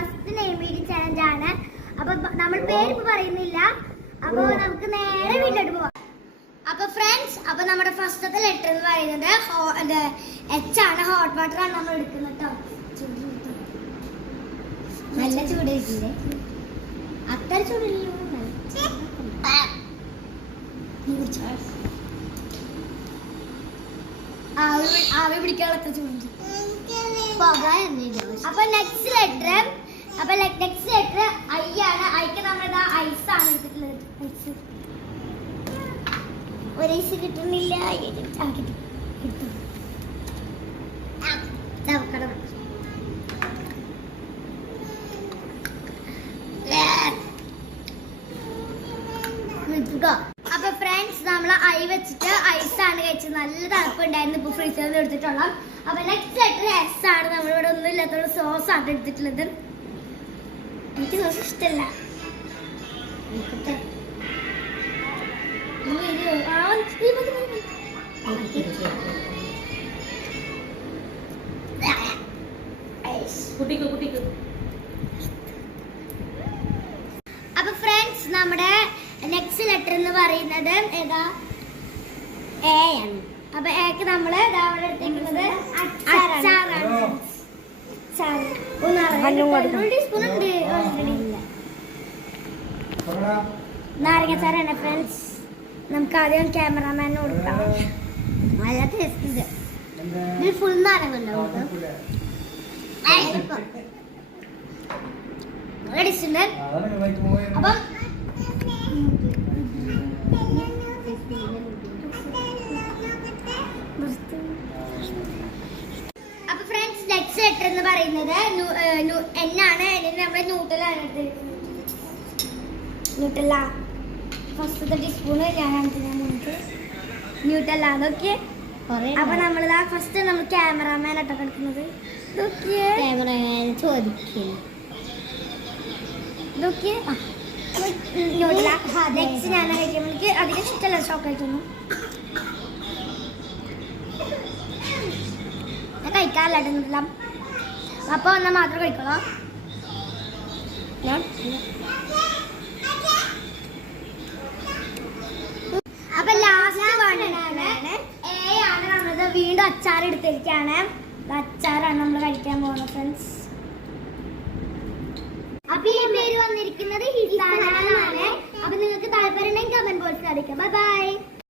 First name reading challenge ആണ്. അപ്പൊ നമ്മൾ പേര് പറയുന്നില്ല. അപ്പൊ നമുക്ക് നേരെ വീട്ടിലോട്ട് പോവാം. അപ്പൊ ഫ്രണ്ട്സ്, അപ്പൊ നമ്മുടെ ഫസ്റ്റത്തെ ലെറ്റർ എന്ന് പറയുന്നത് എച്ച് ആണ്. ഹോട്ട് വാട്ടർ ആണ് നമ്മൾ എടുക്കുന്നത് കേട്ടോ. നല്ല ചൂടായിട്ടില്ലേ? അത്ര ചൂടില്ല. ആവി പിടിക്കാനുള്ള അത്ര ചൂടുണ്ട്. അപ്പൊ നെക്സ്റ്റ് ലെറ്റർ ഐ ആണ്. ഐക്ക് നമ്മളിതാ ഐസ് ആണ് എടുത്തിട്ടുള്ളത്. ഐസ് ഒരു ഐസ് കിട്ടുന്നില്ല. അപ്പൊ ഫ്രണ്ട്സ്, നമ്മൾ ഐ വെച്ചിട്ട് ഐസ് ആണ് കഴിച്ചത്. നല്ല തണുപ്പുണ്ടായിരുന്നു. ഇപ്പൊ ഫ്രീസറിൽ എടുത്തിട്ടുള്ള. അപ്പൊ നെക്സ്റ്റ് ലെറ്റർ എസ് ആണ്. നമ്മളിവിടെ ഒന്നും ഇല്ലാത്തോട് സോസ് ആണ് എടുത്തിട്ടുള്ളത്. എനിക്ക് സോസ് ഇഷ്ടമല്ല. അപ്പൊ ഫ്രണ്ട്സ്, നമ്മുടെ നെക്സ്റ്റ് ലെറ്റർ എന്ന് പറയുന്നത് ഏതാ? എ ആണ്. അപ്പൊ എക്ക് നമ്മള് അവിടെ എടുത്തിരിക്കുന്നത് അച്ചാറാണ്. നാരങ്ങച്ചാറാണ് ഫ്രണ്ട്സ്. നമുക്ക് ആദ്യം ക്യാമറാമാന് കൊടുക്കാം. നല്ല ടേസ്റ്റ് ഉണ്ട്. ഇതിൽ ഫുൾ നാരങ്ങ ഉണ്ടാവും. അപ്പം അപ്പൊ ഫ്രണ്ട്സ്, നെക്സ്റ്റ് ലെറ്റർ എന്ന് പറയുന്നത് എന്നാണ്. നമ്മുടെ ന്യൂട്ടലാണ് എടുത്തിരിക്കുന്നത്. ന്യൂട്ടല്ല ഫസ്റ്റത്തെ ടീസ്പൂണ് ഞാനാണ് തിന്നാൻ. ന്യൂട്ടല്ല അതൊക്കെ. അപ്പൊ നമ്മളിതാ ഫസ്റ്റ് നമ്മൾ ക്യാമറാമാനായിട്ടൊക്കെ എടുക്കുന്നത്. നെക്സ്റ്റ് ഞാൻ കഴിക്കാൻ എനിക്ക് അധികം ഇഷ്ടമല്ല ചോക്ലേറ്റൊന്നും. ഞാൻ കഴിക്കാറില്ല. അപ്പൊ ഒന്നാ മാത്രം കഴിക്കോളൂ. അപ്പൊ ലാസ്റ്റ് വണ്ണാണ് എ ആണ്. നമ്മളത് വീണ്ടും അച്ചാർ എടുത്തിരിക്കുകയാണ്. അച്ചാറാണ് നമ്മൾ കഴിക്കാൻ പോകുന്നത് ഫ്രണ്ട്സ്. അപ്പൊ ഈ പേര് വന്നിരിക്കുന്നത് ഹിസാന ആണ്. അപ്പൊ നിങ്ങൾക്ക് താല്പര്യം ഉണ്ടെങ്കിൽ കമന്റ് ബോക്സിൽ അറിയിക്കാം. Bye bye.